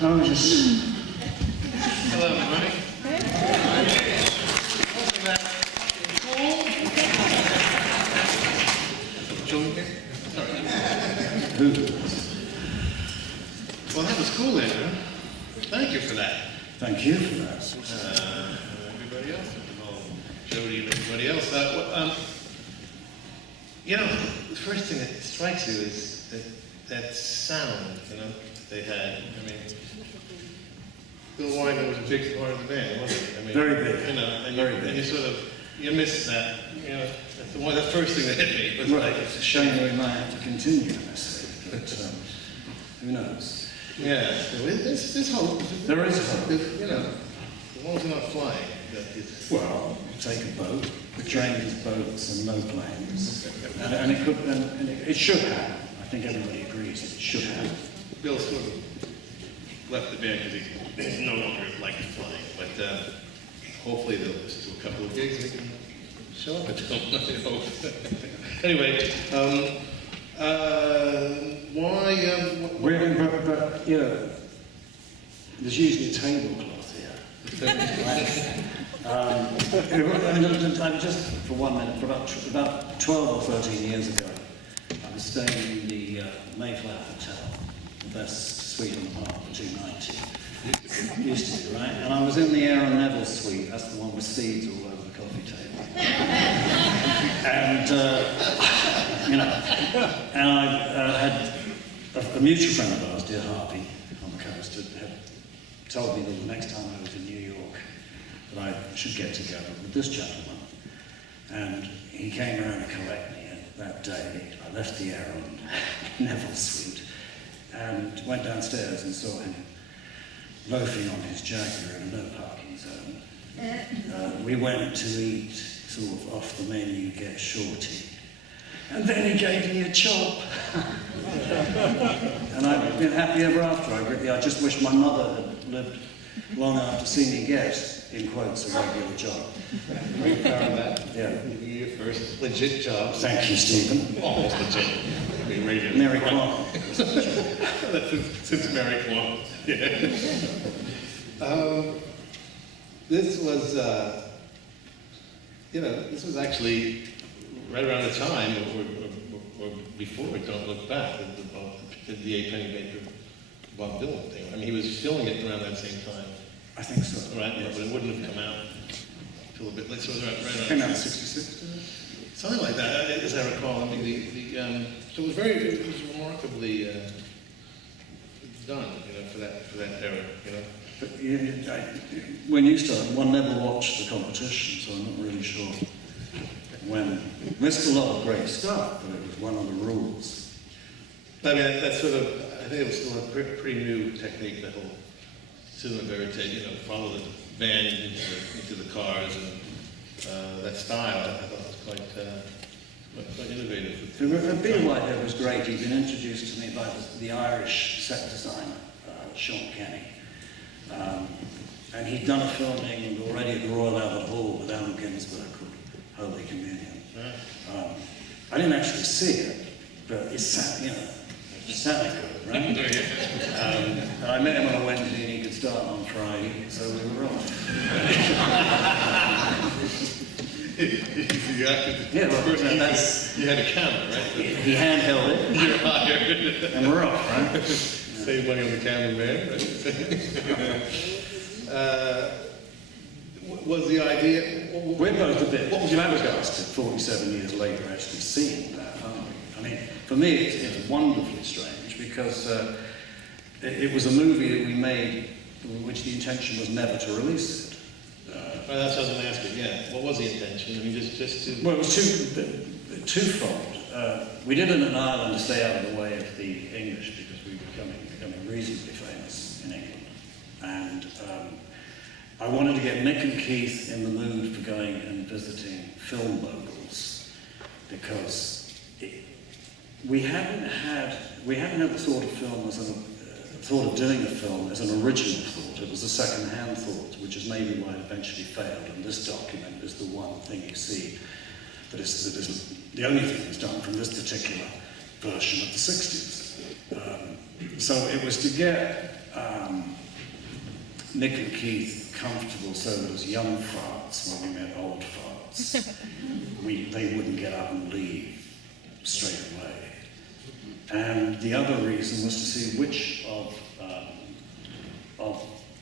I was just... Hello, everybody. Welcome back. Children here? Sorry. Well, that was cool, Andrew. Thank you for that. Thank you for that. Everybody else, Jody and everybody else. You know, the first thing that strikes you is that sound, you know, they had. I mean, Bill Wyman was a big part of the band, wasn't he? I mean, very big. You know, and very big. And you sort of, you miss that. You know, that's the first thing that hit me. Was right. Like, It's a shame that we might have to continue this, but who knows? yeah, there's hope. There is hope. You know, as long as they're not flying. Well, take a boat, the trains, boats, and no planes, and it could, and it should happen. I think everybody agrees it should happen. Bill sort of left the band because he's no longer like flying, but hopefully they'll listen to a couple of gigs and he can show up at them, I hope. Anyway, why? But you know, there's usually a tablecloth here. I'm just for 1 minute. About 12 or 13 years ago, I was staying in the Mayflower Hotel, the best suite on the park for 290. Used to be, right? And I was in the Aaron Neville suite. That's the one with seeds all over the coffee table. And you know, and I had a mutual friend of ours, dear Harvey, on the coast, had told me that the next time I was in New York, that I should get together with this gentleman. And he came around to collect me, and that day I left the Aaron Neville suite and went downstairs and saw him loafing on his Jagger in a no parking zone. We went to eat sort of off the menu, get shorty. And then he gave me a chop. And I've been happy ever after. I just wish my mother had lived long enough to see me get, in quotes, a regular job. Very proud of that. Yeah. Your first legit job. Thank you, Stephen. Almost legit. Radio. Mary Kwan. Since Mary Kwan. Yeah. This was, you know, this was actually right around the time, or before, don't look back, the A. Penny Baker Bob Dylan thing. I mean, he was filming it around that same time. I think so. Right, yes. But it wouldn't have come out until a bit later. So it was right around. Came out in '66. Something like that, as I recall. I mean, so it was remarkably done, you know, for that era, you know. But when you started, one never watched the competition, so I'm not really sure when. Missed a lot of great stuff, but it was one of the rules. I mean, that's sort of, I think it was still a pretty new technique, that whole cinema verite, you know, follow the band into the cars, and that style, I thought was quite innovative. Bill Whitehead was great. He'd been introduced to me by the Irish set designer, Sean Kenny. And he'd done a filming already at the Royal Albert Hall with Allen Ginsberg called Holy Communion. I didn't actually see it, but it sounded good, right? And I met him on a Wednesday and he could start on Friday, so we were off. Yeah, well, that's, you had a camera, right? He handheld it. You're hired. And we're off, right? Save money on the cameraman, right? Was the idea... We're both a bit flabbergasted 47 years later actually seeing that, aren't we? I mean, for me it's wonderfully strange because it was a movie that we made which the intention was never to release it. Well, that's what I was going to ask you, yeah. What was the intention? I mean, just to... Well, it was twofold. We did it in Ireland to stay out of the way of the English because we were becoming reasonably famous in England. And I wanted to get Nick and Keith in the mood for going and visiting film moguls because we hadn't had the thought of film as thought of doing a film as an original thought. It was a second-hand thought, which is maybe why it eventually failed. And this document is the one thing you see that is the only thing that's done from this particular version of the 60s. So it was to get Nick and Keith comfortable so that as young farts, when we met old farts, they wouldn't get up and leave straight away. And the other reason was to see which of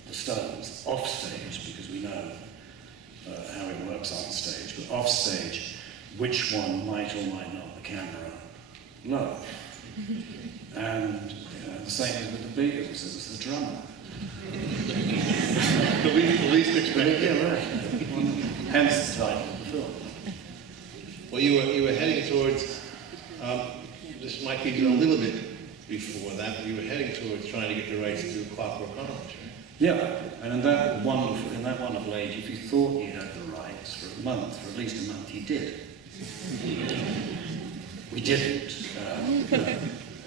the Stones, off stage, because we know how it works on stage, but off stage, which one might or might not the camera love. And the same as with the Beatles, it was the drummer. The least expected. Yeah, right. Hence the title of the film. Well, you were heading towards, this might be a little bit before that, but you were heading towards trying to get the rights to Clockwork Orange, right? Yeah, and in that wonderful age, if you thought you had the rights for a month, for at least a month, you did. We didn't.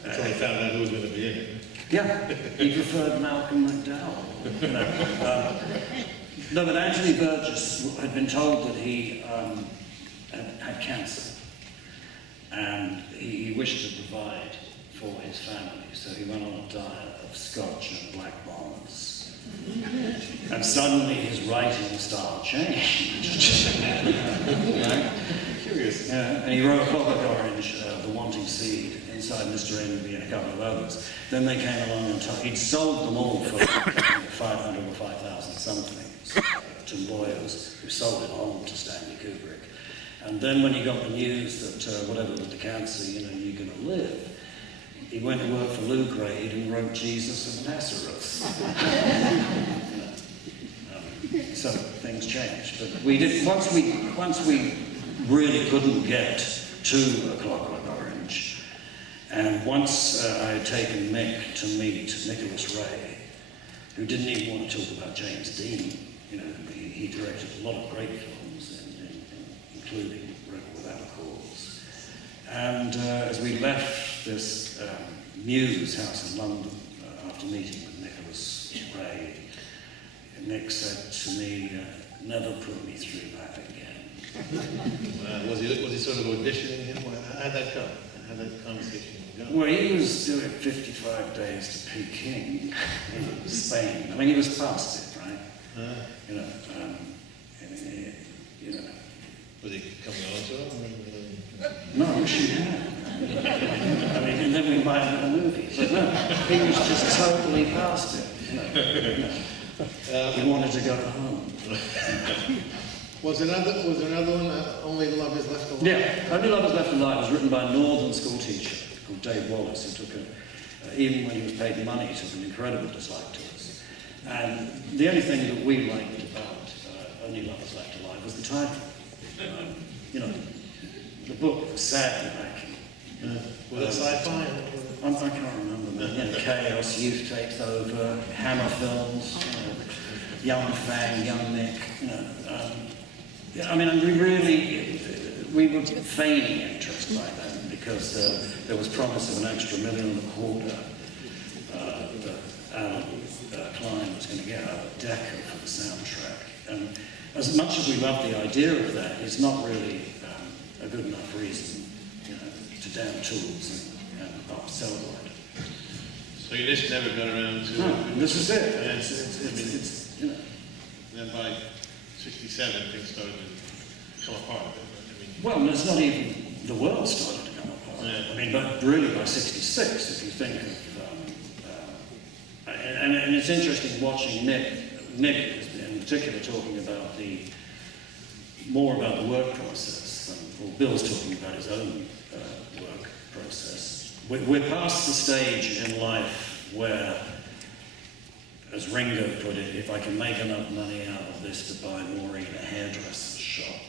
Until they found out who was going to be in it. Yeah, he preferred Malcolm McDowell. You know. No, but Anthony Burgess had been told that he had cancer, and he wished to provide for his family, so he went on a diet of scotch and black bonds. And suddenly his writing style changed. Right? Curious. Yeah, and he wrote Clockwork Orange, The Wanting Seed, Inside Mr. Envy, and a couple of others. Then they came along and he'd sold them all for 500 or 5,000 something to lawyers who sold it on to Stanley Kubrick. And then when he got the news that whatever with the cancer, you know, you're going to live, he went to work for Lou Grade and wrote Jesus of Nazareth. So things changed. But we did once we really couldn't get to A Clockwork Orange, and once I had taken Mick to meet Nicholas Ray, who didn't even want to talk about James Dean. You know, he directed a lot of great films, including Rebel Without a Cause. And as we left this Muse house in London after meeting with Nicholas Ray, Nick said to me, "Never put me through that again." Was he sort of auditioning him? How'd that go? How'd that conversation go? Well, he was doing 55 days to Peking in Spain. I mean, he was past it, right? You know, you know. Was he coming on to it? No, I wish he had. I mean, and then we might have had a movie. But no, he was just totally past it. You know. He wanted to go home. Was there another one, Only Love Is Left Alive? Yeah, Only Love Is Left Alive was written by a northern school teacher called Dave Wallace, who took even when he was paid money, took an incredible dislike to us. And the only thing that we liked about Only Love Is Left Alive was the title. You know, the book was sad lacking. Was it sci-fi? I can't remember. You know, Chaos, Youth Takes Over, Hammer Films, you know, Young Fang, Young Nick. You know, yeah, I mean, we were feigning interest by then because there was promise of an extra $1.25 million that Alan Klein was going to get out of Decca for the soundtrack. And as much as we love the idea of that, it's not really a good enough reason, you know, to damn tools and not celebrate. So you just never got around to... No, this is it. Yeah, It's you know. Then by 67, things started to come apart. I mean, Well, it's not even the world started to come apart. Yeah. I mean, but really by 66, if you think of... and it's interesting watching Nick in particular talking about more about the work process, or Bill's talking about his own work process. We're past the stage in life where, as Ringo put it, if I can make enough money out of this to buy Maureen a hairdresser's shop,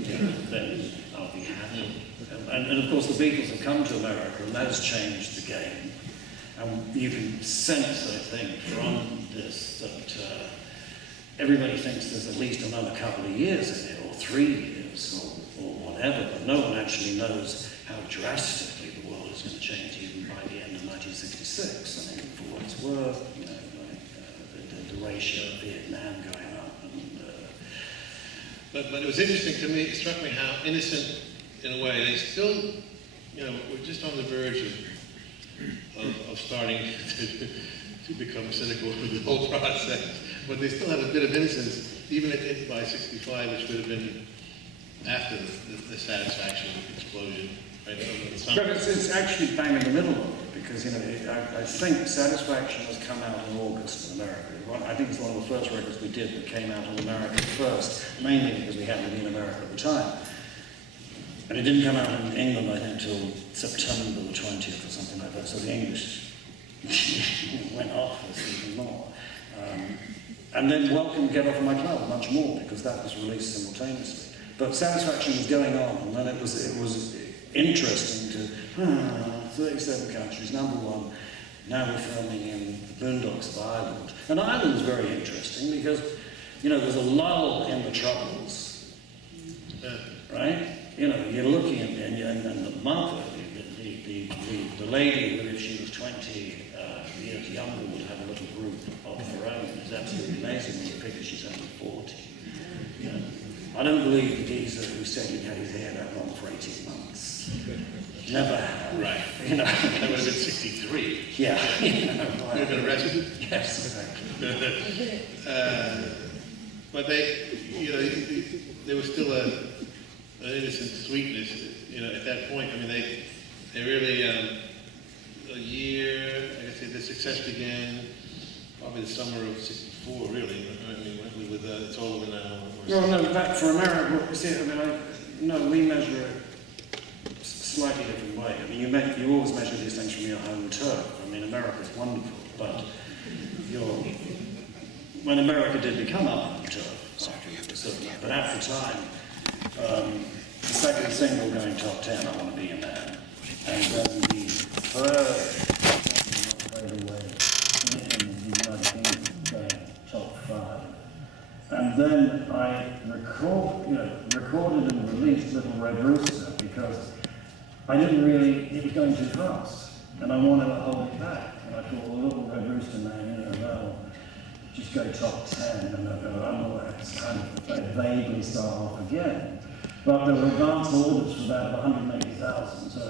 you know, then I'll be happy. And of course the Beatles have come to America and that has changed the game. And you can sense, I think, from this that everybody thinks there's at least another couple of years in it, or 3 years, or whatever, but no one actually knows how drastically the world is going to change even by the end of 1966. I mean, for what it's worth, you know, like the ratio of Vietnam going up. And, but it was interesting to me, it struck me how innocent, in a way, they still, you know, we're just on the verge of starting become cynical with the whole process, but they still have a bit of innocence, even if by 65, which would have been after the satisfaction explosion. Right? But it's actually bang in the middle of it, because I think Satisfaction has come out in August in America. I think it's one of the first records we did that came out in America first, mainly because we happened to be in America at the time. And it didn't come out in England, I think, till September the 20th or something like that, so the English went off us even more. And then Welcome, Get Off of My Cloud, much more, because that was released simultaneously. But Satisfaction was going on, and then it was interesting to 37 countries, #1. Now we're filming in the boondocks of Ireland. And Ireland was very interesting because, there's a lull in the Troubles, right? You're looking at and the mother, the lady who, if she was 20 years younger, would have a little group of her own. It's absolutely amazing when you figure she's only 40. I don't believe the geezer who said he'd had his hair that long for 18 months. Never have. Right. That would have been 63. Yeah. You would have been arrested? Yes, exactly. But there was still an innocent sweetness, at that point. I mean, they really, a year, I guess the success began probably the summer of '64, really. I mean, with It's All Over Now. Well, no, that for America, we measure it slightly different way. I mean, you always measure these things from your home turf. I mean, America's wonderful, but when America did become our home turf, but at the time, the second single going top 10, I Want to Be a Man, and then the third in the United Kingdom going top 5. And then I recorded and released Little Red Rooster because I didn't really, it was going too fast, and I wanted to hold it back. And I thought, well, Little Red Rooster, man, that'll just go top 10, and they'll go, it's kind of vaguely start off again. But there were advance orders for about 180,000, so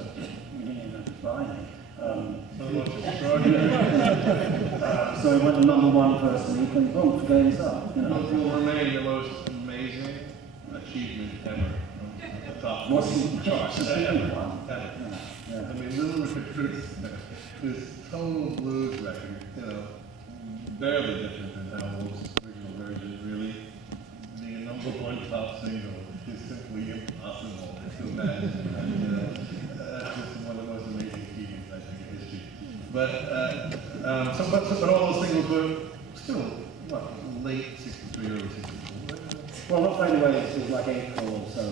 we didn't even have to buy any. So it went to #1 first week, and boom, games up. It will remain the most amazing achievement ever. At the top. What's the charts? I mean, Little Red Rooster, this total blues record, barely different than Howell's original version, really. Being a #1 top single is simply impossible to imagine. And, that's just one of the most amazing achievements, I think, in history. But all those singles were still, late '63, early '64. Well, not Fade Away is like April or so,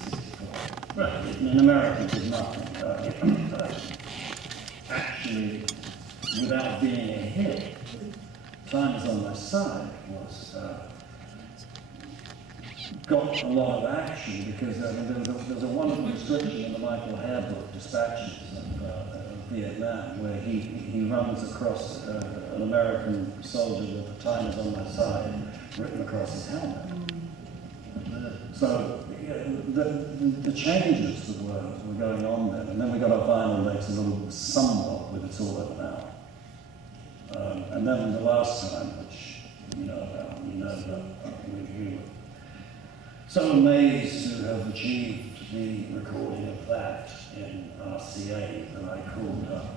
64. Right. In America, it did nothing. Actually, without being a hit, Time Is On My Side was got a lot of action because there's a wonderful description in the Michael Hare book, Dispatches of Vietnam, where he runs across an American soldier with Time Is On My Side written across his helmet. So the changes that were going on then, and then we got our vinyl makes a little somewhat with It's All Over Now. And then the last time, which we were so amazed to have achieved the recording of that in RCA that I called up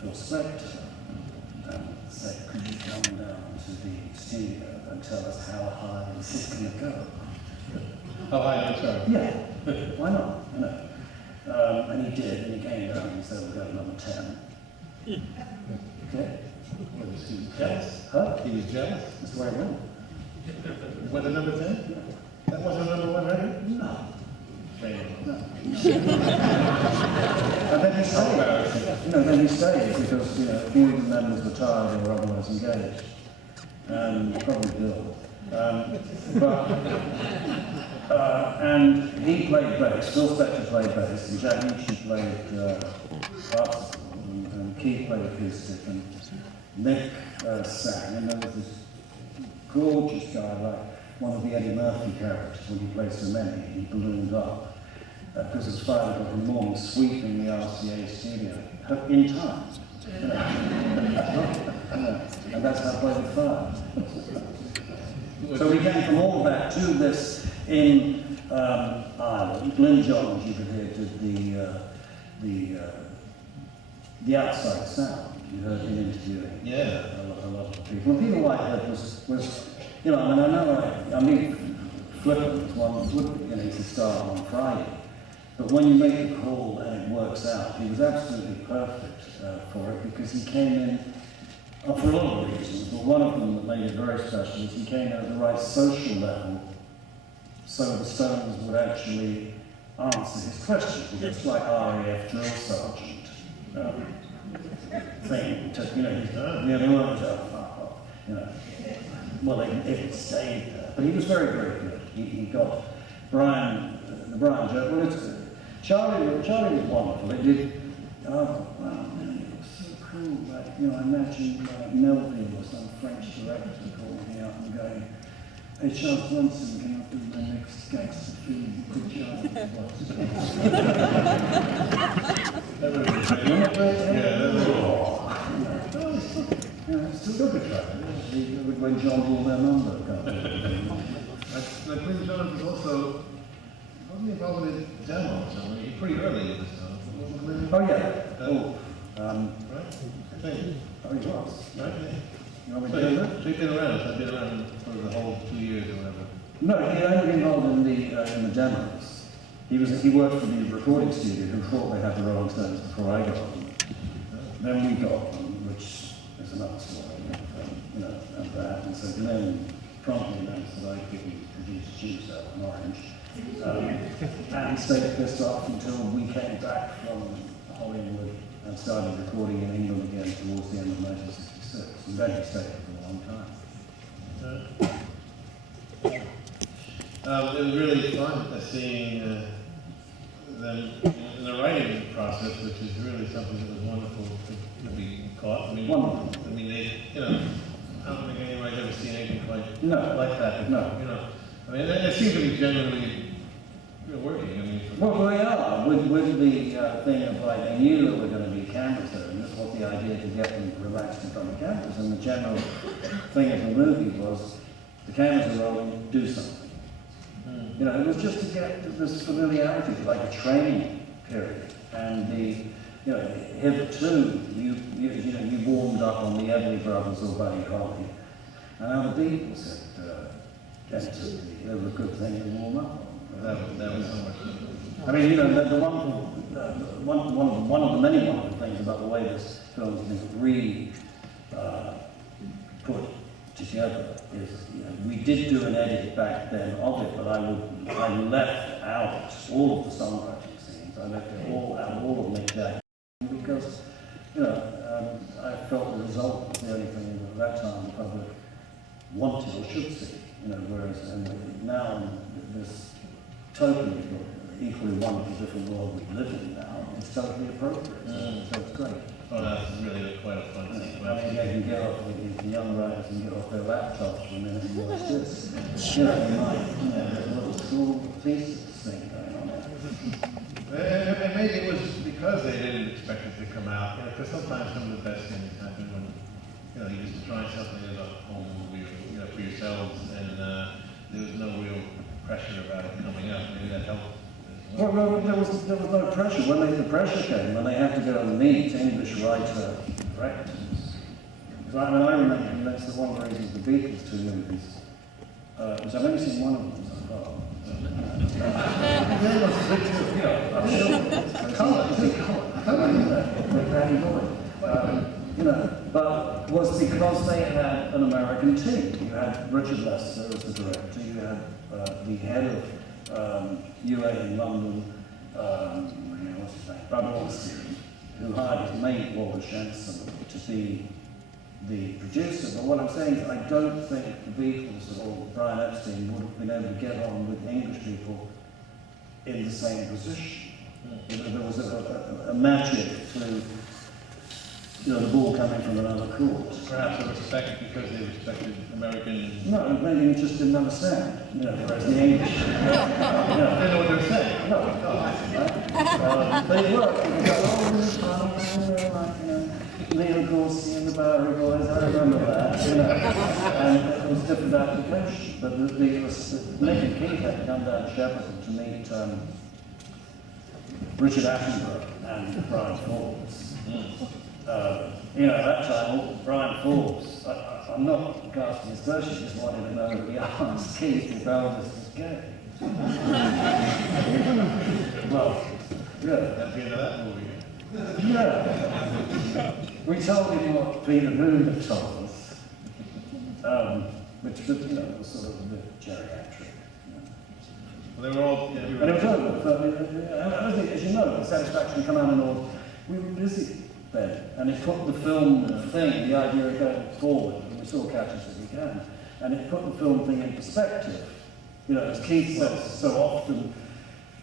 Phil Spector and said, could you come down to the studio and tell us how high this is going to go? How high, I'm sorry? Yeah, why not? And he did, and he came down and said, we'll go to #10. Okay. He was jealous. Huh? He was jealous. That's where I went. Went to #10? That wasn't #1 record? No. Shame. No. And then he stayed. Then he stayed because, a few of the members were tired or otherwise engaged. Probably Bill. And he played bass, Phil Spector played bass, and Jagger played harpsichord, and Keith played acoustic, and Nick sang, and there was this gorgeous guy, like one of the Eddie Murphy characters when he played so many, he ballooned up, because it's 5 o'clock in the morning, sweeping the RCA studio in time. and that's how I played with fire. So we came from all of that to this in Ireland. Glyn Johns, you could hear, did the outside sound. You heard him interviewing a lot of people. And Peter Whitehead was you know, I mean, I mean, flippant, one would, you know, you could start on Friday. But when you make the call and it works out, he was absolutely perfect for it because he came in for a lot of reasons, but one of them that made it very special is he came in at the right social level so the Stones would actually answer his questions. It's like RAF drill sergeant thing, to, you know, they weren't you know, well, it stayed there. But he was very, very good. He got Brian, the Brian joke. Well, Charlie was wonderful. It did, oh, wow, man, it was so cool. Like, you know, I imagine Melville or some French director calling me up and going, hey, Charles Bronson, can you do my next gangster film? Good job. That would have been still got the track. When John brought their number. Glyn Johns was also, wasn't he involved in a demo or something? Pretty early in this time. Oh, yeah. Right? I think. Oh, he was. Right? You want me to do that? So he's been around. So I've been around for the whole 2 years or whatever. No, he only been involved in the demos. He worked for the recording studio who thought they had the Rolling Stones before I got them. Then we got them, which is another story. You know, and that. And so Glenn promptly announced that I couldn't produce juice out of an orange. And stayed pissed off until we came back from Hollywood and started recording in England again towards the end of 1966. And then he stayed for a long time. It was really fun seeing them in the writing process, which is really something that was wonderful to be caught. I mean, wonderful. I mean, they, you know, I don't think anybody's ever seen anything quite like that. No. You know, I mean, it seems to be genuinely working. I mean, well, we are with the thing of like they knew that were going to be cameras there, and this was the idea to get them relaxed in front of cameras. And the general thing of the movie was the cameras are rolling, do something. You know, it was just to get this familiarity, like a training period. And the, you know, hitherto, you warmed up on the Everly Brothers or Buddy Holly, and now the Beatles had they were a good thing to warm up on. that was so much fun. I mean, you know, the one of the many wonderful things about the way this film has been put together is, you know, we did do an edit back then of it, but I left out all of the songwriting scenes. I left it all out, all of Mick Jagger, because, you know, I felt the result was the only thing that at that time the public wanted or should see. You know, whereas now in this totally equally wonderful different world we live in now, it's totally appropriate. So it's great. Oh, that's really quite a fun thing. I mean, they can get off, the young writers can get off their laptops for a minute and watch this. You know, there's a little school thesis thing going on there. And maybe it was because they didn't expect it to come out. You know, because sometimes some of the best things happen when, you know, you just try something as a home movie, you know, for yourselves, and there was no real pressure about it coming out. Maybe that helped. Well, there was no pressure. When the pressure came, when they had to go and meet English writer directors. Because I remember, and that's one of the reasons the Beatles 2 movies, because I've only seen one of them so far. You know, but was because they had an American team. You had Richard Lester as the director, you had the head of UA in London, what's his name, Bob Ornstein, who hired his mate, Walter Shenson, to be the producer. But what I'm saying is I don't think the Beatles or Brian Epstein would have been able to get on with English people in the same position. There was a magic to, you know, the ball coming from another court. Perhaps a respect because they respected American. No, maybe you just didn't understand. You know, whereas the English. They know what they're saying. No. They were. You know, Leo Gorski and the Bowery Boys, I remember that, you know, and it was a different application. But Nick and Keith had to come down to Shepperton to meet Richard Attenborough and Brian Forbes. You know, at that time, Brian Forbes, I'm not casting aspersions, just wanted to know that he asked Keith if Elvis was gay. Well, yeah. At the end of that movie. Yeah. We told him what Peter Moon had told us, which you know, was sort of a bit geriatric. Well, they were all, yeah, And it was over. I think, as you know, the Satisfaction come out and all, we were busy then. And it put the film thing, the idea of going forward, and we saw Catch Us If We Can, and it put the film thing in perspective. You know, as Keith says so often,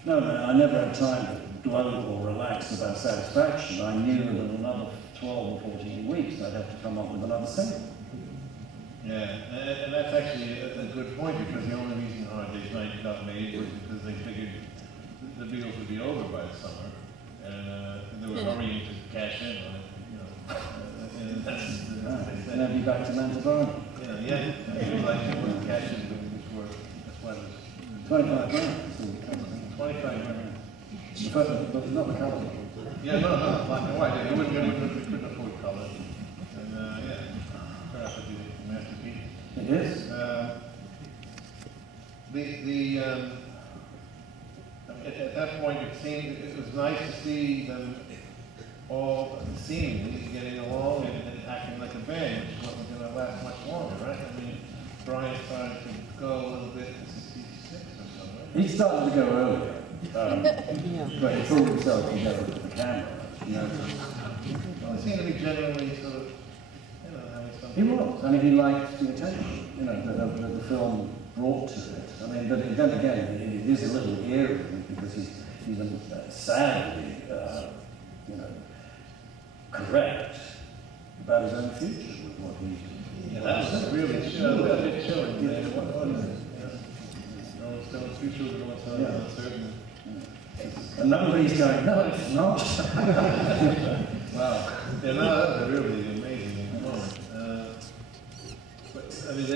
no man, I never had time to gloat or relax about Satisfaction. I knew that in another 12 or 14 weeks I'd have to come up with another single. Yeah, and that's actually a good point, because the only reason Hard Day's Night got made was because they figured the Beatles would be over by the summer, and they were hurrying to cash in on it, you know. And that's And then be back to Mantovani. yeah, it was like it was cash in, which were, that's why it was 25 grand. 25 grand. But not the colour. Yeah, no, black and white. They couldn't afford color. And yeah, turned out to be a masterpiece. It is. At that point, it was nice to see them all seemingly getting along and acting like a band, which wasn't going to last much longer, right? I mean, Brian started to go a little bit in '66 or so, right? He started to go earlier. But he pulled himself together with the camera, you know. Well, it seemed to be generally sort of, you know, having some... He was, and he liked the attention, you know, that the film brought to it. I mean, but then again, it is a little eerie because he's sadly, you know, correct about his own future with what he... Yeah, that was really a bit chilling. Yeah, what is it? No, Stone's future was uncertain. And nobody's going, no, it's not. Wow. Yeah, no, that was a really amazing moment. But, I mean,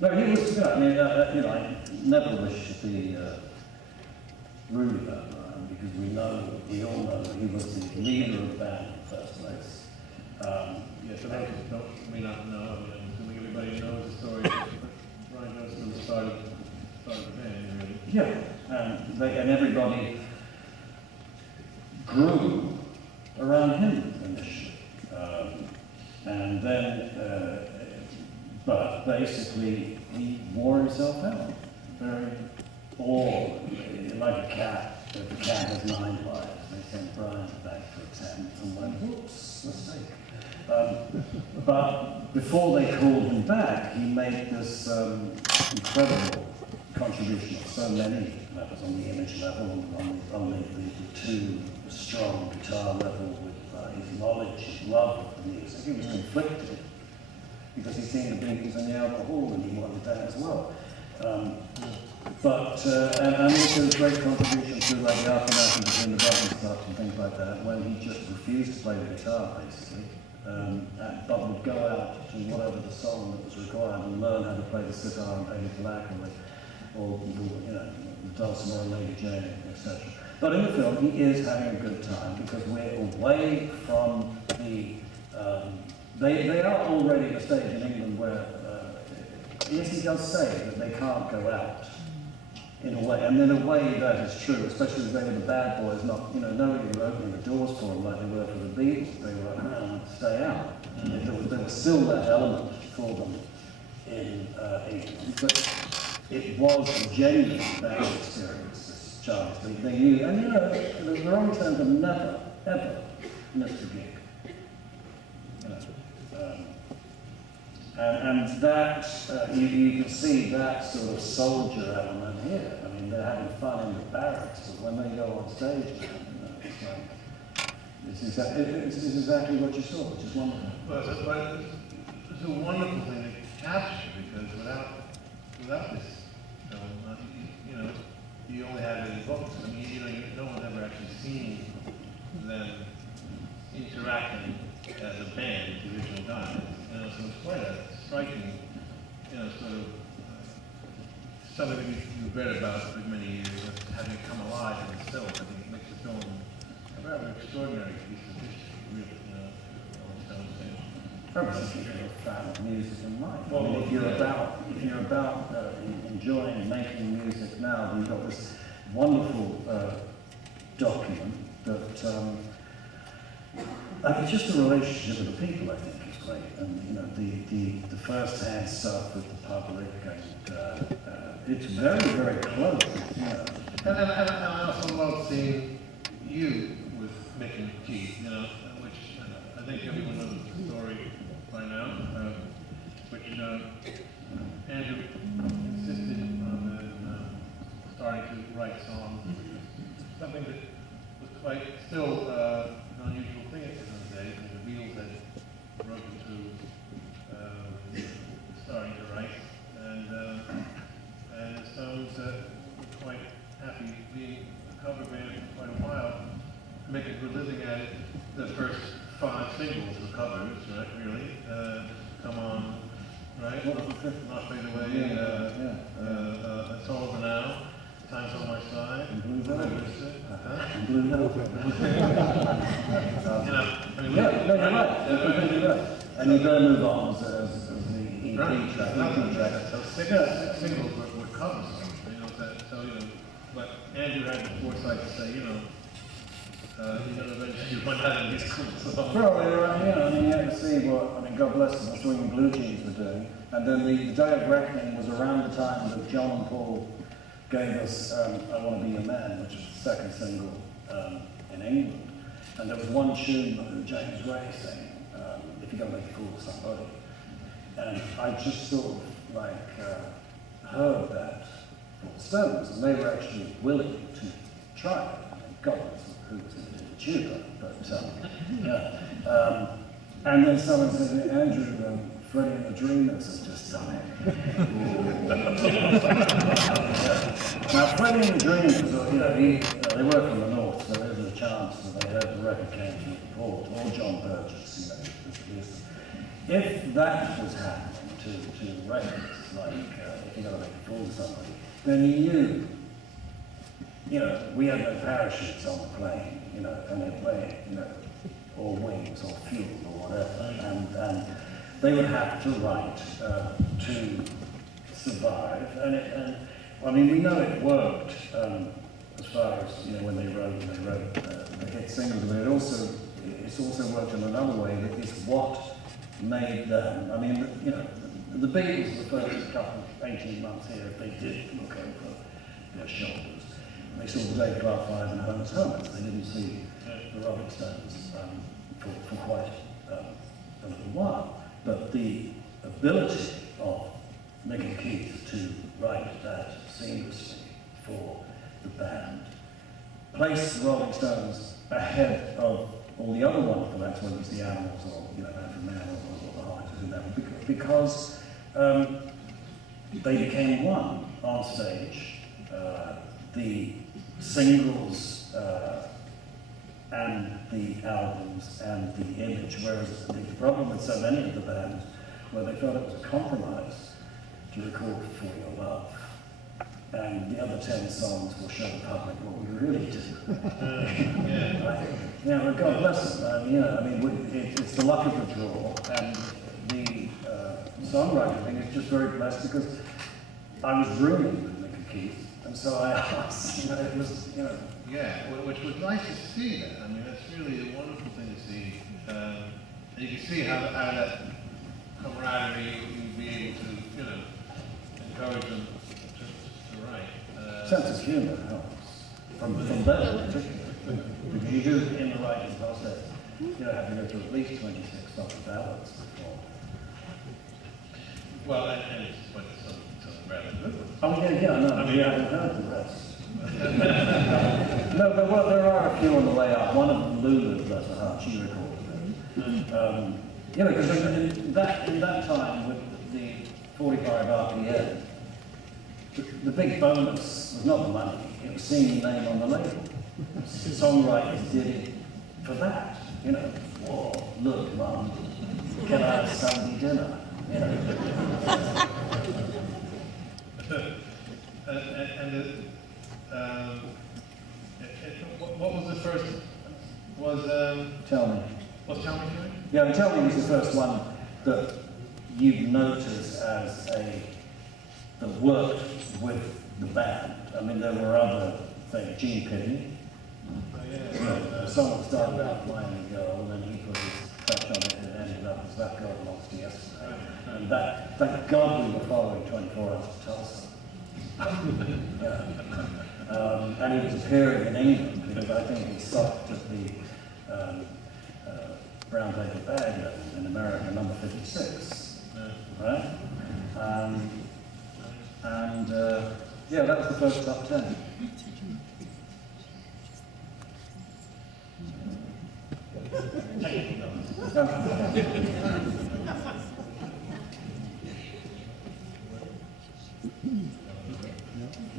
No, he was, you know, I mean, you know, I never wish to be rude about Brian because we all know that he was the leader of the band in the first place. yeah, for those who may not know, I mean, I'm assuming everybody knows the story. Brian Johnson started the band, really. Yeah, and everybody grew around him initially. And then, but basically, he wore himself out. Very like a cat. If the cat has 9 lives, they sent Brian back for a 10th and went, whoops, mistake. But before they called him back, he made this incredible contribution of so many levels, on the image level, on the two strong guitar level, with his knowledge, his love of the music. He was conflicted because he'd seen the Beatles and the alcohol and he wanted that as well. And also his great contribution to like the aftermath and between the button stuff and things like that, when he just refused to play the guitar basically, but would go out to whatever the song that was required and learn how to play the sitar and play the black or you know, the Dulcimer and Lady Jane, etc. But in the film, he is having a good time because we're away from the. They are already at a stage in England where, yes, he does say that they can't go out in a way, and in a way that is true, especially if they were the bad boys, not, you know, nobody were opening the doors for them like they were for the Beatles. They were like, stay out. There was still that element for them in England, but it was a genuine bad experience, this Charles. They knew, and you know, the wrong term have never, ever missed a gig. You know, and that, you can see that sort of soldier element here. I mean, they're having fun in the barracks, but when they go on stage, you know, it's like, it's exactly what you saw, which is wonderful. Well, it's a wonderful thing to capture, because without this film, you know, you only have it in books. I mean, you know, no one ever actually seen them interacting as a band, the original guys. So it's quite a striking, sort of something that you've read about for many years, of having it come alive in the film. I think it makes the film a rather extraordinary piece of history, really, Rolling Stones thing. Probably if you're a fan of music in life. Well, I mean, if you're about enjoying making music now, you've got this wonderful document that it's just the relationship with the people, I think, is great. And the first-hand stuff with the public, and it's very, very close. And I also love seeing you with Mick and Keith, which I think everyone knows the story by now, which Andrew insisted on starting to write songs, which was something that was quite still an unusual thing in those days. I mean, the Beatles had broken through starting to write, and the Stones were quite happy being a cover band for quite a while. Mick were living at it. The first 5 singles were covers, right? Really, Come On, right? What was the fifth? Not Fade Away. It's All Over Now. Time's on My Side. And Blue Velvet. Huh? And Blue Velvet. I mean, Yeah, no, you're right. You're completely right. And you better move on as the EP right. track. So six singles were covers, but Andrew had the foresight to say, eventually you run out of these cool songs. Probably right, I mean, you had to see God bless them, the swinging blue jeans were doing. And then the Day of Reckoning was around the time that John and Paul gave us I Want to Be Your Man, which was the second single in England. And there was one tune that James Ray sang, If You're Gonna Make a Fool of Somebody. And I just sort of heard that for the Stones, and they were actually willing to try it. I mean, God knows who was going to do the tuba, but and then someone said, Andrew, Freddie and the Dreamers have just done it. Now, Freddie and the Dreamers, they were from the north, so there's a chance that they heard the record came from Paul or John Burgess, If that was happening to records, like If You're Gonna Make a Fool of Somebody, then you knew, we had no parachutes on the plane, and they're playing, or wings or fuel or whatever, and they would have to write to survive. And I mean, we know it worked as far as when they wrote the hit singles, but it's also worked in another way. That it's what made them. I mean, the Beatles, the first couple, 18 months here, if they did look over their shoulders, they saw the Dave Clark Five and Herman's Hermits. They didn't see the Rolling Stones for quite a little while. But the ability of Mick and Keith to write that seamlessly for the band placed the Rolling Stones ahead of all the other wonderful acts, whether it's the Animals or Manfred Mann or the Hearts, whoever, because they became one on stage. The singles and the albums and the image, whereas the problem with so many of the bands, where they felt it was a compromise to record For Your Love, and the other 10 songs will show the public what we really do. Well, God bless them. It's the luck of the draw, and the songwriting thing is just very blessed because I was rooming with Mick and Keith, and so I asked, it was, Yeah, which was nice to see that. I mean, that's really a wonderful thing to see. And you can see how that camaraderie, you'd be able to, encourage them to write. sense of humour helps. From them in particular. Because you do, in the writing process, have to go through at least 26 separate ballads before. Well, and it's but some rather good ones. Oh, no, I haven't heard the rest. No, but there are a few on the way up. One of them, Lulu, bless her heart, she recorded it. Because in that time with the 45 RPM, the big bonus was not the money, it was seeing the name on the label. Songwriters did it for that. you know, whoa, look, Mum, can I have Sunday dinner? You know. What was the first? Tell me. Was Tell Me doing? Yeah, and Tell Me was the first one that you'd notice as that worked with the band. I mean, there were other things, Gene Pitney. Someone started out playing a girl, and then he put his touch on it, and it ended up as That Girl Belongs to Yesterday. And that, thank God we were following 24 Hours of Tulsa. And he was appearing in England, because I think he stopped at the Brown Paper Bag in America, number 56, right? Yeah, that was the first top 10.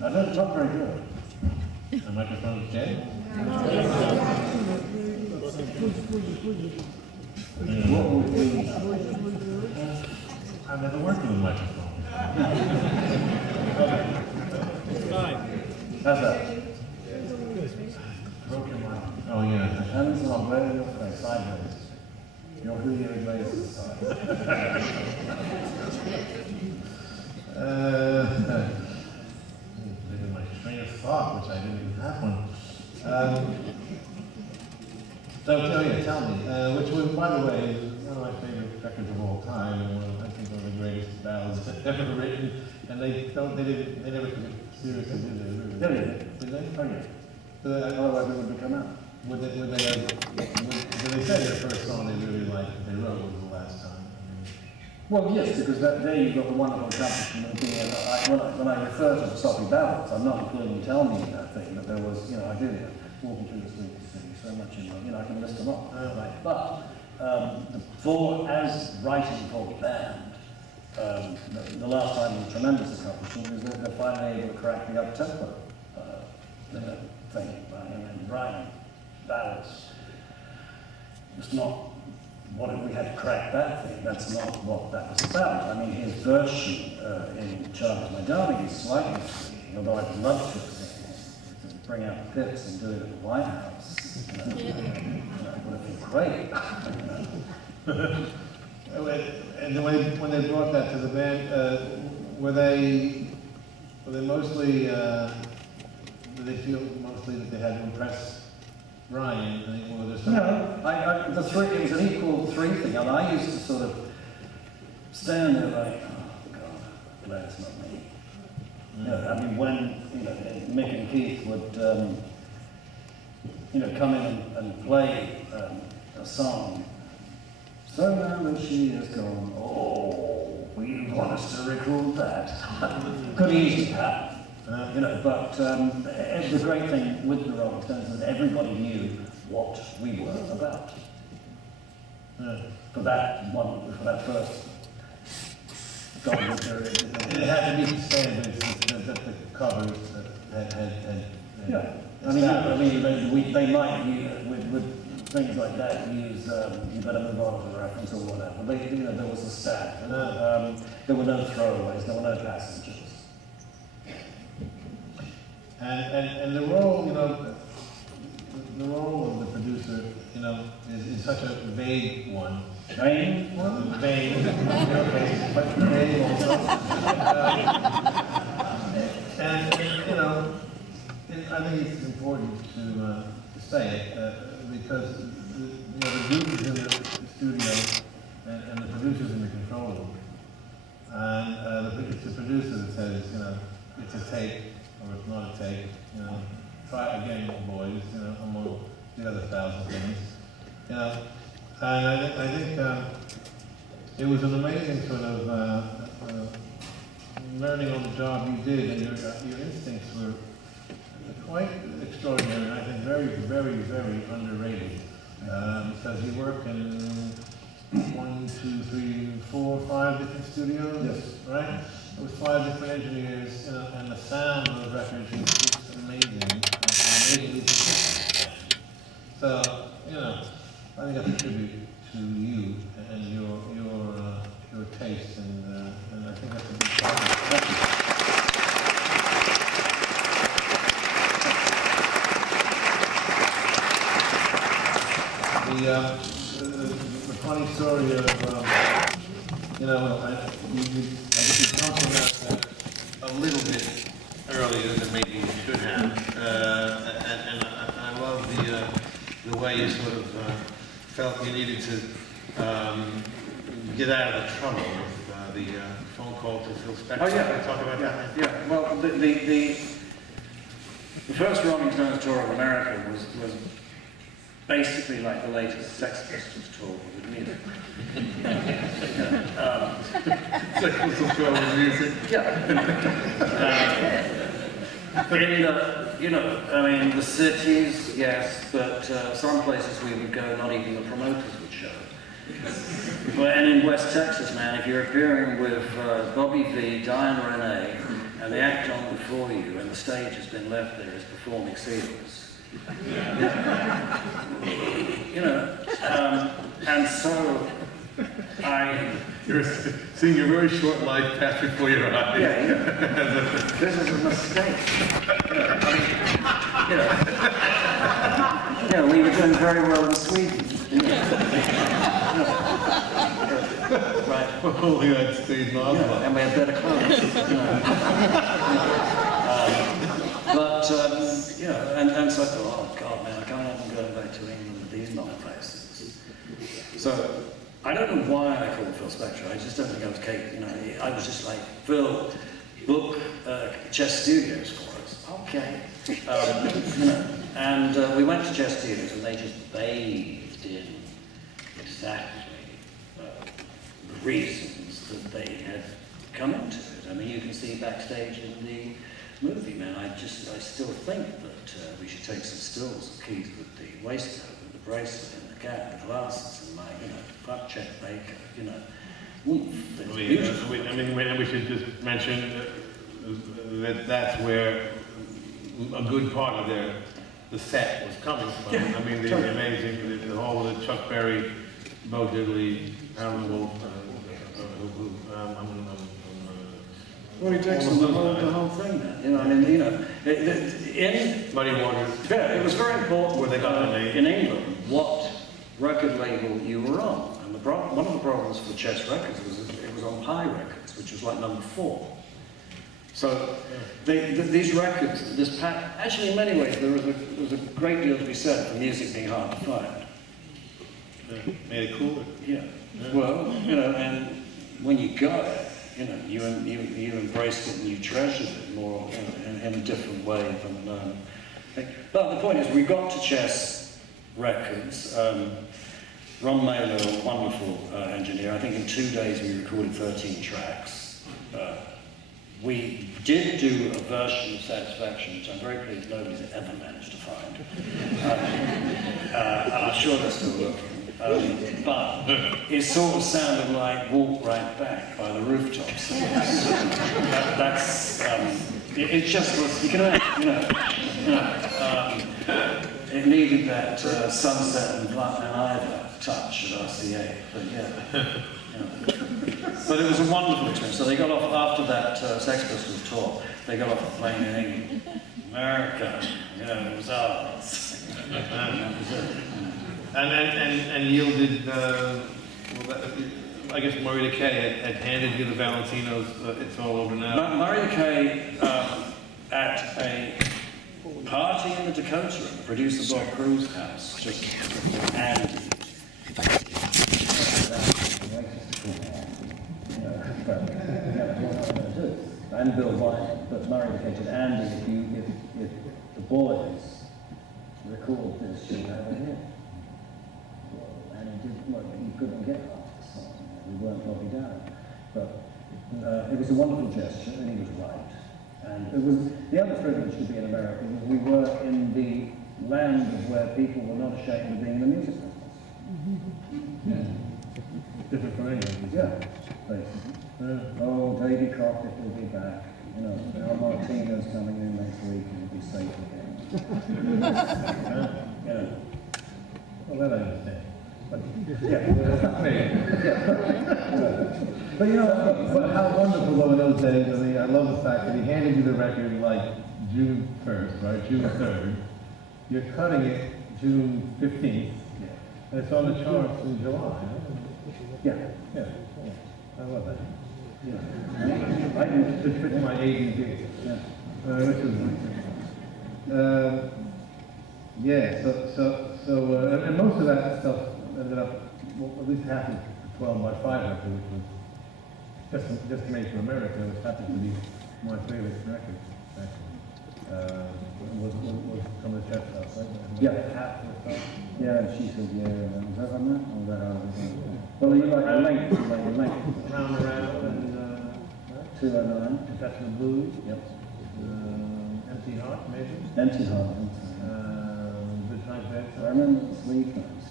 I don't talk very good. The microphone is dead? What would we... I've never worked with a microphone. How's that? Broken mic. Oh, yeah. Hands on, where are your face? Sideways. You're who you're glazed side. My train of thought, which I didn't even have one. So, tell me, which was, by the way, is one of my favorite records of all time, and I think one of the greatest ballads ever written. And they never took it seriously, did they? Really? Yeah, yeah. Did they? Oh, yeah. Otherwise, it would come out. Did they say their first song they really liked that they wrote was the last time? Well, yes, because there you've got the wonderful accomplishment of being, when I refer to the sloppy ballads, I'm not including Tell Me in that thing, but there was, I did walking through the street, so much in my, I can list them off. Right? But as writing for the band, the last time was a tremendous accomplishment was that they're finally able to crack the up-tempo thing, and writing ballads. It's not what if we had to crack that thing. That's not what that was about. I mean, his version in Charles My Darling is slightly misleading, although I'd love to bring out the pits and do it at the White House. It would have been great. And when they brought that to the band, were they mostly? Did they feel mostly that they had to impress Brian? No, it was an equal three thing, and I used to sort of stand there like, oh God, glad it's not me. I mean, when Mick and Keith would come in and play a song. So now that she is gone, oh, we want us to record that. Could easily happen. But the great thing with the Rolling Stones is that everybody knew what we were about. For that first golden period. It had to be said that the covers had they might use with things like that. Use You Better Move On as a reference or whatever. But there was a stat. There were no throwaways. There were no passengers. And the role, the role of the producer, is such a vague one. Vague one? Vague. Okay, but vague also. I think it's important to say it because the group is in the studio and the producer's in the control room, and it's the producer that says, it's a take. Or it's not a take, try it again, boys, among the other 1,000 things, and I think it was an amazing sort of learning on the job you did, and your instincts were quite extraordinary, and I think very, very, very underrated, because you work in 1, 2, 3, 4, 5 different studios, yes, right? With 5 different engineers, and the sound of those records is just amazing. So, I think that's a tribute to you and your taste, and I think that's a big part of it. Thank you. The funny story of, I come from that a little bit earlier than maybe we should have, and I love the way you sort of felt you needed to get out of the trouble with the phone call to Phil Spector. Oh yeah, Can we talk about that? Yeah. Well, the first Rolling Stones tour of America was basically like the latest Sex Pistols tour with music. Sex Pistols tour with music. I mean, the cities, yes, but some places we would go, not even the promoters would show. And in West Texas, man, if you're appearing with Bobby V, Diane Renee, and the act on before you, and the stage has been left there as performing seals, and so You're seeing your very short life pass before your eyes. This is a mistake. We were doing very well in Sweden. Right. Only I'd stayed in Oslo. And we had better clothes. And so I thought, oh God, man, I can't have them going back to England with these nonsense. So I don't know why I called Phil Spector. I just don't think I was capable. I was just like, Phil, book Chess Studios for us. Okay. And we went to Chess Studios, and they just bathed in exactly the reasons that they had come into it. I mean, you can see backstage in the movie, man. I still think that we should take some stills of Keith with the waistcoat and the bracelet and the cap and the glasses and my, fuck Chet Baker, oof, we should just mention that that's where a good part of the set was coming from. Yeah, I mean, the amazing, the whole of the Chuck Berry, Bo Diddley, Alan Wolf, well, he takes the whole thing, man. In Muddy Waters. Yeah, it was very important Where they got their name. in England what record label you were on. And one of the problems for Chess Records was it was on Pi Records, which was like number 4. So these records, actually in many ways there was a great deal to be said for music being hard to find. Made it cooler. Yeah. Well, and when you got it, you embraced it and you treasured it more in a different way than. But the point is, we got to Chess Records. Ron Mailer, a wonderful engineer. I think in 2 days we recorded 13 tracks. We did do a version of Satisfaction, which I'm very pleased nobody's ever managed to find. And I'm sure they're still looking. But it sort of sounded like Walk Right Back by the Rooftops. It just was, you can imagine, it needed that Sunset and Ivor touch at RCA, but yeah. But it was a wonderful experience. So they got off, after that Sex Pistols tour, they got off a plane in England. America, it was ours. And yielded, I guess Maria Kay had handed you the Valentinos, It's All Over Now. Maria Kay, at a party in the Dakota, the producer Bob Crew's house, and Bill White, but Maria Kay said, Andy, if the boys record this, you'll have a hit. And he couldn't get half the song. We weren't Bobby down. But it was a wonderful gesture, and he was right. And it was the other privilege to be in America was we were in the land of where people were not ashamed of being in the music business. Different from England. Yeah, basically. Oh, Davy Crockett will be back. Al Martino's coming in next week and he'll be safe again. Well, that I understand. But you know, but how wonderful though in those days. I mean, I love the fact that he handed you the record like June 1st, right? June 3rd. You're cutting it June 15th. And it's on the charts in July. Yeah. Yeah. I love that. Yeah. I can just fit my ADD. Yeah. Which is nice. Yeah, and most of that stuff ended up, well, at least half of 12 by 5 record, which was just made for America, which happened to be my favorite record, actually. Was some of the chef stuff, right? Yeah. Half of the stuff. Yeah, and she said, yeah, was that on that? Or was that on that? Well, you like a length, Round and Round and 209. Confession of Blues. Yep. Empty Heart, maybe. Empty Heart. Good Times, Bad I Times. remember the sleeve times.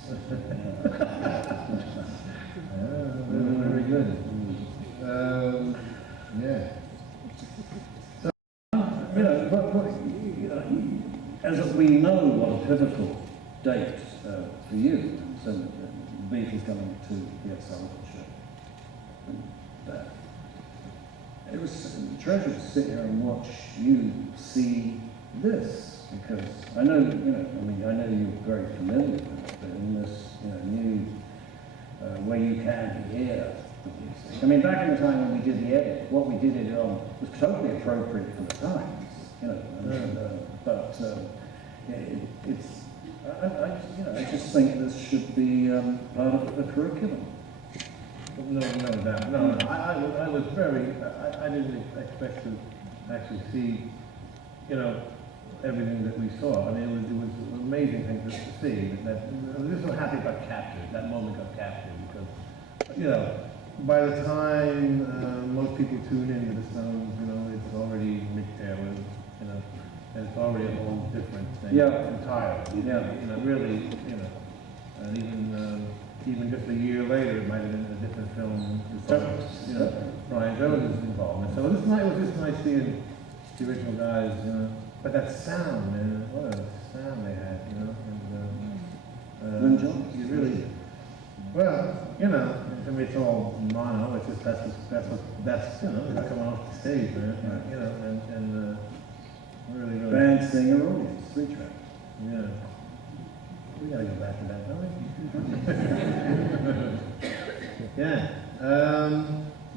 Very good. Yeah. You know, you know, as we know what a pivotal date for you, so the Beatles coming to the Sullivan show. And, it was a treasure to sit here and watch you see this, because I know, you know, I mean, I know you're very familiar with it, but in this, you know, new where you can hear the music. I mean, back in the time when we did the edit, what we did it on was totally appropriate for the times, you know. But it's, you know, I just think this should be part of the curriculum. No doubt. No, I was very, I didn't expect to actually see, you know, everything that we saw. I mean, it was an amazing thing to see. I was just so happy it got captured, that moment got captured, because, you know, by the time most people tune into the Stones, you know, it's already Mick Taylor, you know, and it's already a whole different thing. Yeah. Entirely. Yeah. You know, really, you know, and even just a year later, it might have been a different film. You know, Brian Jones' involvement. So this night was just nice seeing the original guys, you know. But that sound, man, what a sound they had, you know. And you really, well, you know, I mean, it's all mono. It's just that's you know, it's coming off the stage, man. You know, and really. Band, singer, audience, 3 tracks. Yeah. We gotta go back to that, don't we? Yeah.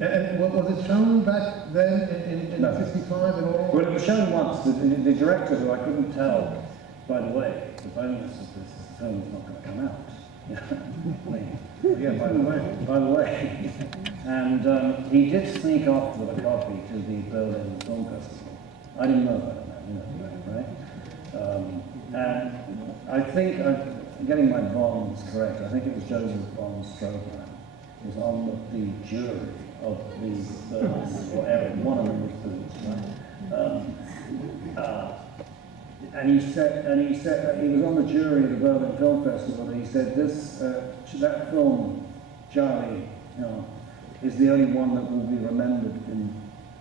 And was it shown back then in No. 65 at all? Well, it was shown once. The director, who I couldn't tell, by the way, the bonus of this is the film is not going to come out. I mean, Yeah, by the way. And he did sneak off with a copy to the Berlin Film Festival. I didn't know about that, you know, right? And I think I'm getting my bonds correct. I think it was Joseph von Stroheim was on the jury of the or Eric, one of them was Boots, right? And he said he was on the jury of the Berlin Film Festival, and he said that film, Charlie, you know, is the only one that will be remembered in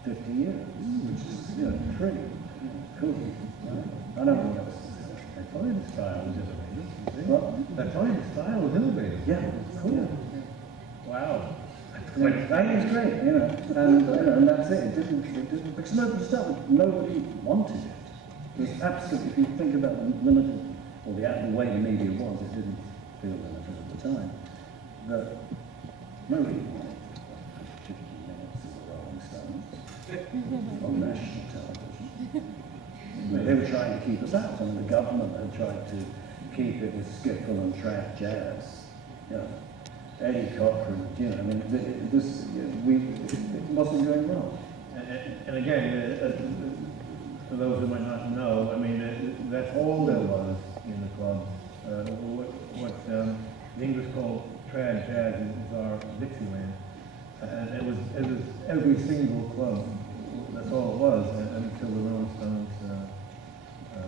50 years, which is, you know, pretty cool. Right? I don't think that's That time style was innovative. what? That time style was innovative. Yeah, cool. Wow. That was great, you know, and that's it. It didn't because nobody wanted it. It was absolutely, if you think about the limited, or the way the media was, it didn't feel limited at the time. That nobody wanted 50 minutes of the Rolling Stones on national television. I mean, they were trying to keep us out. I mean, the government had tried to keep it with skiffle and trad jazz. You know, Eddie Cochran, you know, I mean, it wasn't going well. And again, for those who might not know, I mean, that's all there was in the club. What the English call trad jazz is our Dixieland. And it was every single club. That's all it was until the Rolling Stones.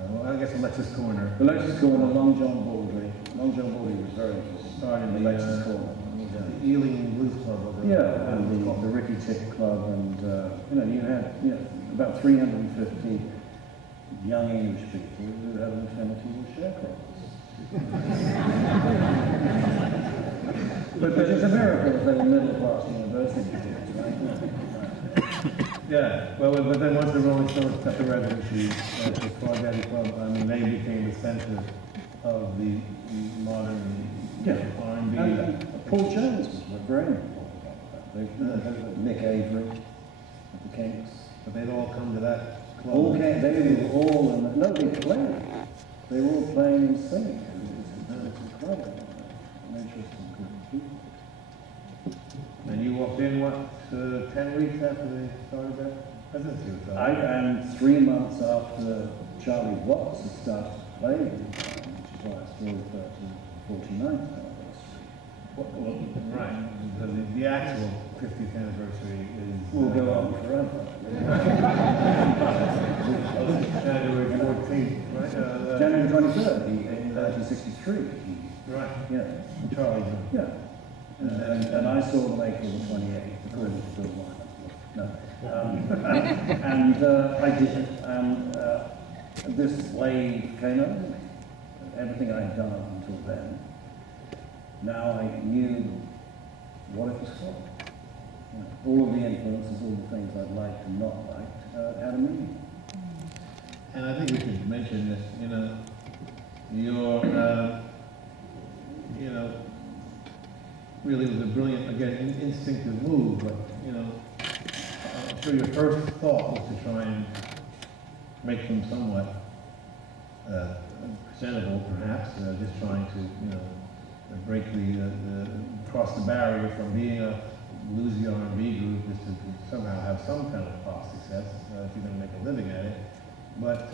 Well, I guess Alexis Corner. The Lexus Corner, Long John Baldry. Long John Baldry was very good. Started The Lexus Corner. the Ealing Blues Club. Yeah, and the Ricky Tick Club, and you know, you had about 350 young English people who had an affinity with sharecroppers. But it's a miracle if they were middle-class university students, right? Yeah, well, but then once the Rolling Stones cut the residency at the Crawdaddy Club, I mean, they became the center of the modern R&B. And Paul Jones was very important about that. Nick Avery, the Kinks. But they'd all come to that club. All came, they were all in the, no, they played. They were all playing and singing. It's incredible. An interesting group of people. And you walked in, what, 10 weeks after they started that residency? And 3 months after Charlie Watts had started playing, which is why I still refer to 49th anniversary. Well, right. The actual 50th anniversary is... Will go on forever. January 14th, right? January 23rd, in 1963. Right. Yeah. Charlie. Yeah. And I saw them April the 28th, according to Bill Wyman. No. And I did it. And this wave came over me. Everything I had done up until then. Now I knew what it was for. You know, all of the influences, all the things I'd liked and not liked, had a meaning. And I think we should mention this, you know, your, you know, really was a brilliant, again, instinctive move, but, you know, I'm sure your first thought was to try and make them somewhat presentable, perhaps, just trying to, you know, break cross the barrier from being a bluesy R&B group, just to somehow have some kind of pop success, if you're going to make a living at it. But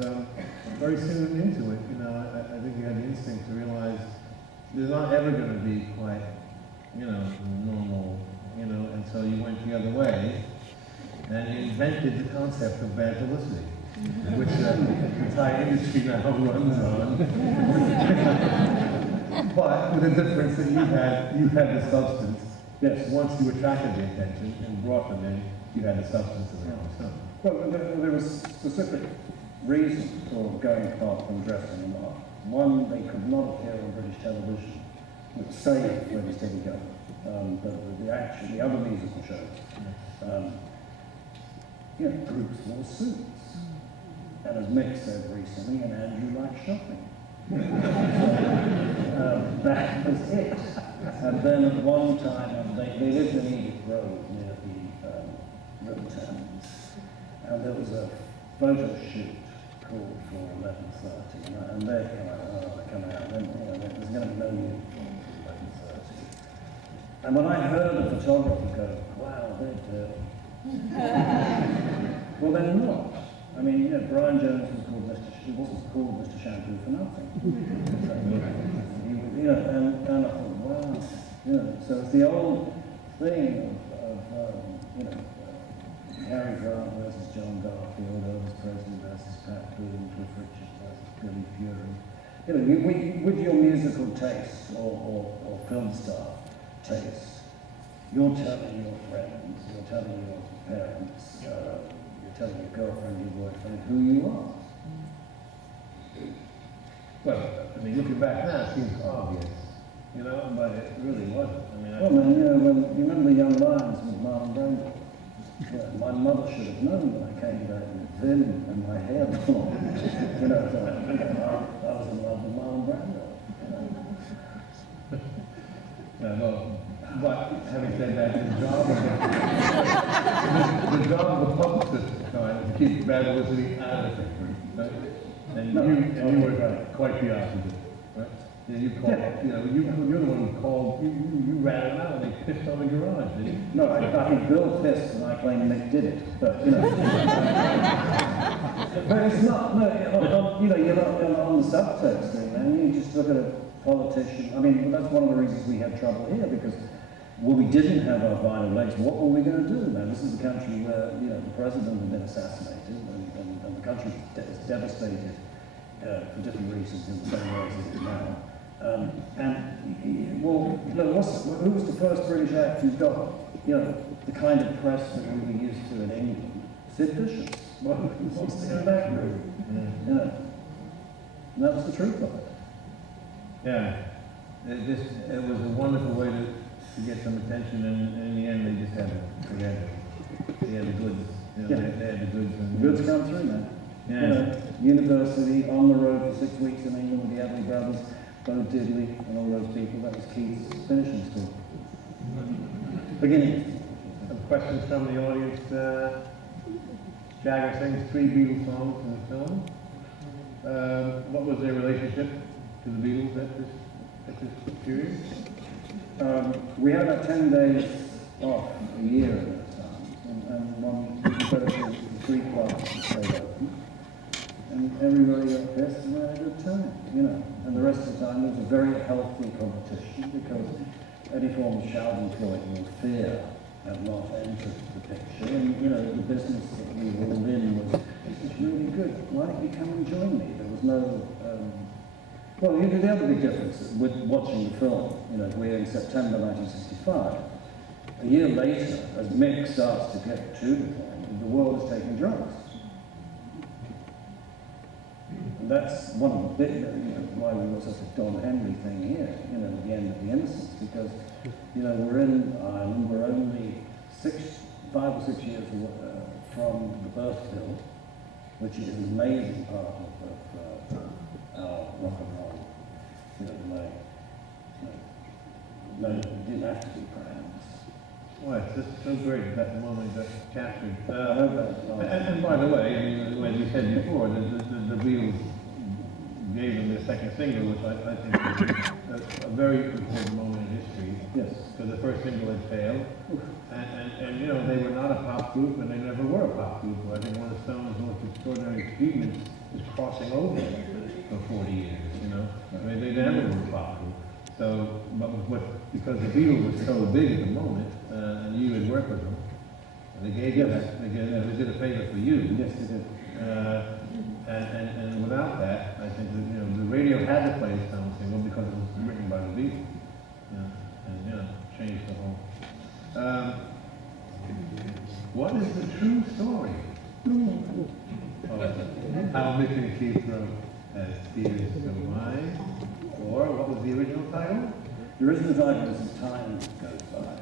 very soon into it, you know, I think you had the instinct to realize there's not ever going to be quite, you know, normal, you know, and so you went the other way, and you invented the concept of bad publicity, which the entire industry now runs on. But with the difference that you had the substance. Yes, once you attracted the attention and brought them in, you had the substance of the Rolling Stones. Well, there was specific reasons for going pop and dressing them up. One, they could not appear on British television. It was safe when they steady go. But the other musical shows, you know, groups wore suits. And as Mick said recently, and Andrew liked shopping. That was it. And then at one time, they lived in Edith Road near the River Thames, and there was a photo shoot called for 11:30, and they come out, and you know, there's going to be no uniform for 11:30. And when I heard the photographer go, wow, they're dirty. Well, they're not. I mean, you know, Brian Jones was called he wasn't called Mr. Shampoo for nothing. So, you know, and I thought, wow, you know, so it's the old thing of you know, Cary Grant versus John Garfield, Elvis Presley versus Pat Boone, Cliff Richard versus Billy Fury. You know, with your musical taste or film star taste, you're telling your friends, you're telling your parents, you're telling your girlfriend, your boyfriend who you are. Well, I mean, looking back now, it seems obvious, you know, but it really wasn't. I mean, Well, man, you know, when you remember Young Lions with Marlon Brando? Yeah, my mother should have known when I came back with Vim and my hair long. You know, so, I was in love with Marlon Brando. You know? well, but having said that, the job of the publicist is to keep bad publicity out of the picture, right? And you were quite the opposite, right? You called, you know, you're the one who called, you ratted them out and they pissed on the garage, didn't you? No, I think Bill pissed and I claim Mick did it, but, you know. But it's not, no, you know, you're not on the subtext thing, man. You just look at a politician. I mean, that's one of the reasons we had trouble here, because well, we didn't have our vinyl legs. What were we going to do, man? This is a country where, you know, the president had been assassinated and the country is devastated for different reasons in the same ways as it is now. Well, you know, who was the first British actor who got, you know, the kind of press that we were used to in England? Sid Vicious. Well, what's the back room? You know, and that was the truth of it. Yeah. It was a wonderful way to get some attention, and in the end, they just had the goods. You know, Yeah. they had the goods. And, Goods come through, man. Yeah. You know, university, on the road for 6 weeks in England with the Abbey brothers, Bo Diddley and all those people. That was Keith's finishing school. Beginning. Some questions from the audience. Jagger sings 3 Beatles songs in the film. What was their relationship to the Beatles at this period? We had about 10 days off a year at that time, and one we go to 3 clubs and stayed open, and everybody got pissed and had a good time, you know. And the rest of the time there was a very healthy competition because any form of schadenfreude or fear had not entered the picture, and you know the business that we were all in was really good. Why don't you come and join me? There was no. Well, you know, the other big difference with watching the film, you know, we're in September 1965. A year later, as Mick starts to get to the point, the world is taking drugs. And that's one of the big, you know, why we got such a Don Henley thing here, you know, at the end of the Innocents, because, you know, we're in Ireland, we're only 5 or 6 years from the birth bill, which is an amazing part of our rock and roll. You know, no, it didn't have to be perhaps. Well, it's just so great that moment got captured. I hope that's not. And by the way, I mean, as you said before, the Beatles gave them their second single, which I think is a very important moment in history. Yes. Because the first single had failed, and you know, they were not a pop group, and they never were a pop group. I think one of Stone's most extraordinary achievements is crossing over for 40 years, you know. I mean, they never were a pop group. So, but because the Beatles were so big at the moment, and you had worked with them, they gave you that, they did a favor for you. Yes, they did. And without that, I think that, you know, the radio had to play the Stone single because it was written by the Beatles, you know, and you know, changed the whole. What is the true story of how Mick and Keith wrote as Steven Van Zandt? Or what was the original title? The original title was As Time Goes By.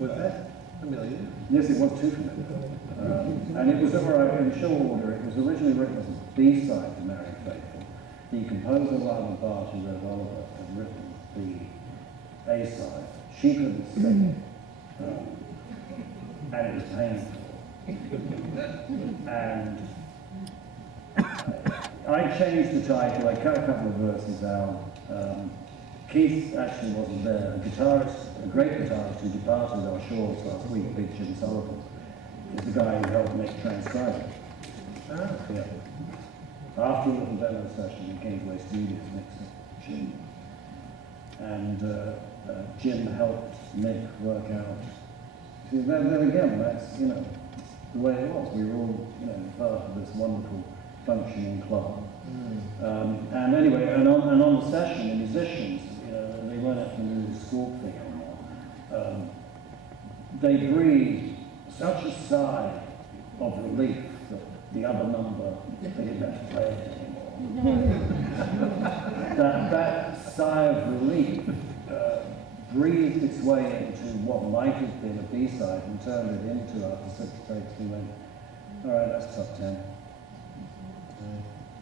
Was that familiar? Yes, it was too familiar. And it was, in short order, it was originally written as a B-side to Married Faithful. The composer, Lionel Bart, who wrote Oliver, had written the A-side. She couldn't sing it. And it was painful. And I changed the title, I cut a couple of verses out. Keith actually wasn't there. A great guitarist who departed our shores last week, Big Jim Sullivan, is the guy who helped Mick transcribe it. Yeah. After a little demo session, he came to a studio to mix it, Jim. And Jim helped Mick work out. See, there again, that's, you know, the way it was. We were all, you know, part of this wonderful functioning club. And anyway, and on the session, the musicians, you know, they weren't have to do the squawk thing anymore. They breathed such a sigh of relief that the other number, they didn't have to play it anymore. that sigh of relief breathed its way into what might have been a B-side and turned it into, after 6 takes, we went, all right, that's top 10.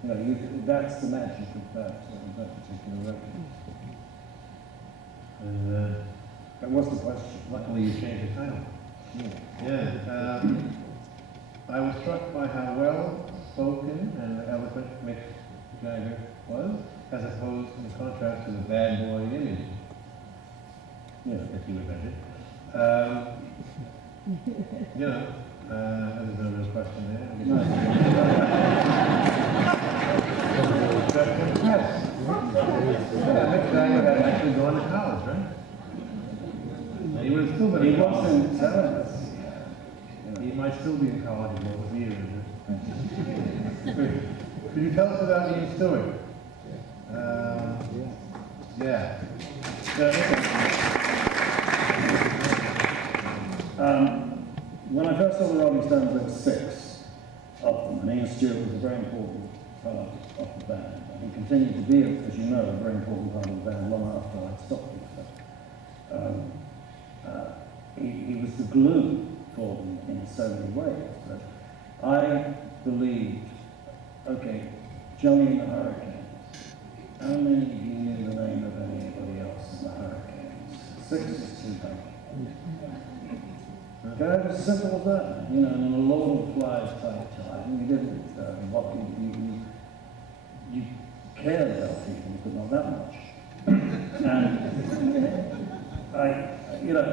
You know, that's the magic of that particular record. And what's the question? Luckily, you changed the title. Yeah. I was struck by how well spoken and eloquent Mick Jagger was, as opposed in contrast to the bad boy image. Yeah, if you invented. You know, there's no real question there. Yes. Mick Jagger had actually gone to college, right? He would have still been in college. He wasn't telling us. He might still be in college in those years. Could you tell us about Ian Stewart? Yeah. When I first saw the Rolling Stones, there were 6 of them, and Ian Stewart was a very important part of the band. And he continued to be, as you know, a very important part of the band long after I'd stopped and stuff. He was the glue for them in so many ways. But I believed, okay, Johnny and the Hurricanes. How many of you knew the name of anybody else in the Hurricanes? 6 is too many. Okay, it was as simple as that. You know, and a Lord of the Flies type time. You didn't, you cared about people, but not that much. And you know,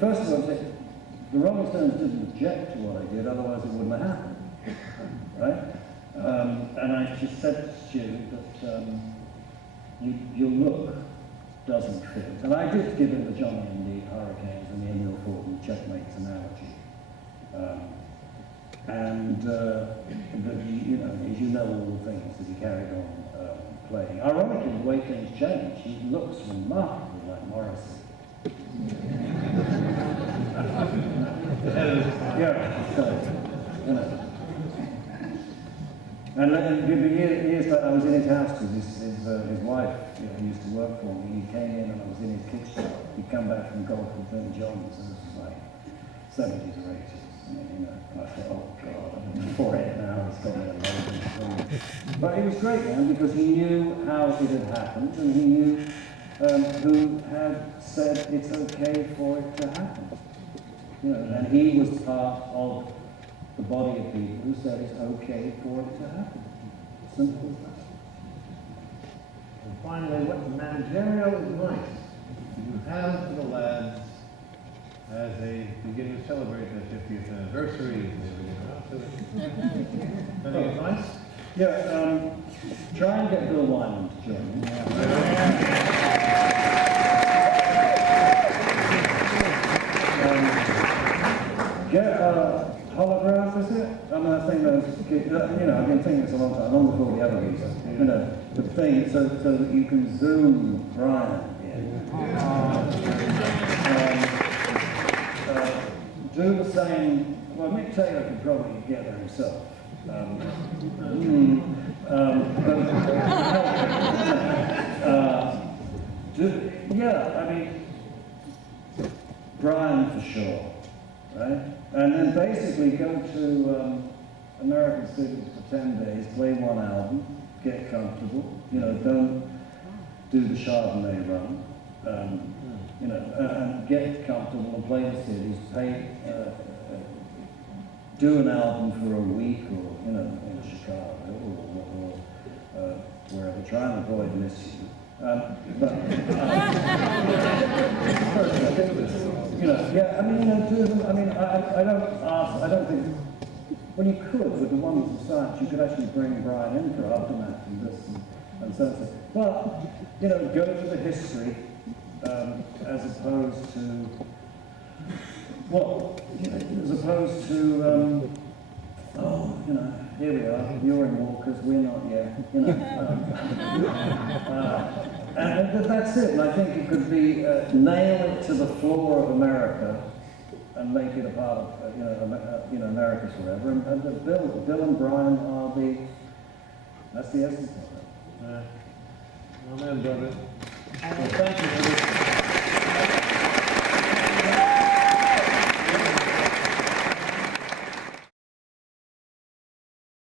first of all, the Rolling Stones didn't object to what I did, otherwise it wouldn't have happened, right? And I just said to Stu that your look doesn't fit. And I did give him the Johnny and the Hurricanes and the Emil Fortin checkmates analogy. You know, as you know all the things that he carried on playing. Ironically, the way things change, he looks remarkably like Morrissey. Yeah, so, you know. And the years that I was in his house because his wife, you know, used to work for me. He came in and I was in his kitchen. He'd come back from golf with Vin Johns, and this was like 70s or 80s. And, you know, I thought, oh God, forehead now, he's got me alone. But it was great, man, because he knew how it had happened, and he knew who had said it's okay for it to happen. You know, and he was part of the body of people who said it's okay for it to happen. Simple as that. And finally, what managerial advice do you have for the lads as they begin to celebrate their 50th anniversary? Any advice? Yeah, try and get Bill Wyman to join me. Get holograph, is it? I mean, I think those, you know, I've been thinking this a long time, long before the other geezer. You know, the thing, so that you can zoom Brian in. Do the same, well, Mick Taylor could probably get there himself. Yeah, I mean, Brian for sure, right? And then basically go to American cities for 10 days, play one album, get comfortable, you know, don't do the Chardonnay run, you know, and get comfortable and play the cities, do an album for a week or, you know, in Chicago or wherever, try and avoid Miss You. You know, yeah, I mean, you know, do them, I mean, I don't think, well, you could, with the Wonders of Science, you could actually bring Brian in for Aftermath and this and so on. But, you know, go to the history as opposed to, well, you know, as opposed to, oh, you know, here we are, you're in Walkers, we're not yet, you know. And that's it, and I think it could be, nail it to the floor of America and make it a part of, you know, America forever. And Bill and Brian are that's the essence of it. Well, man, brother. Well, thank you for this.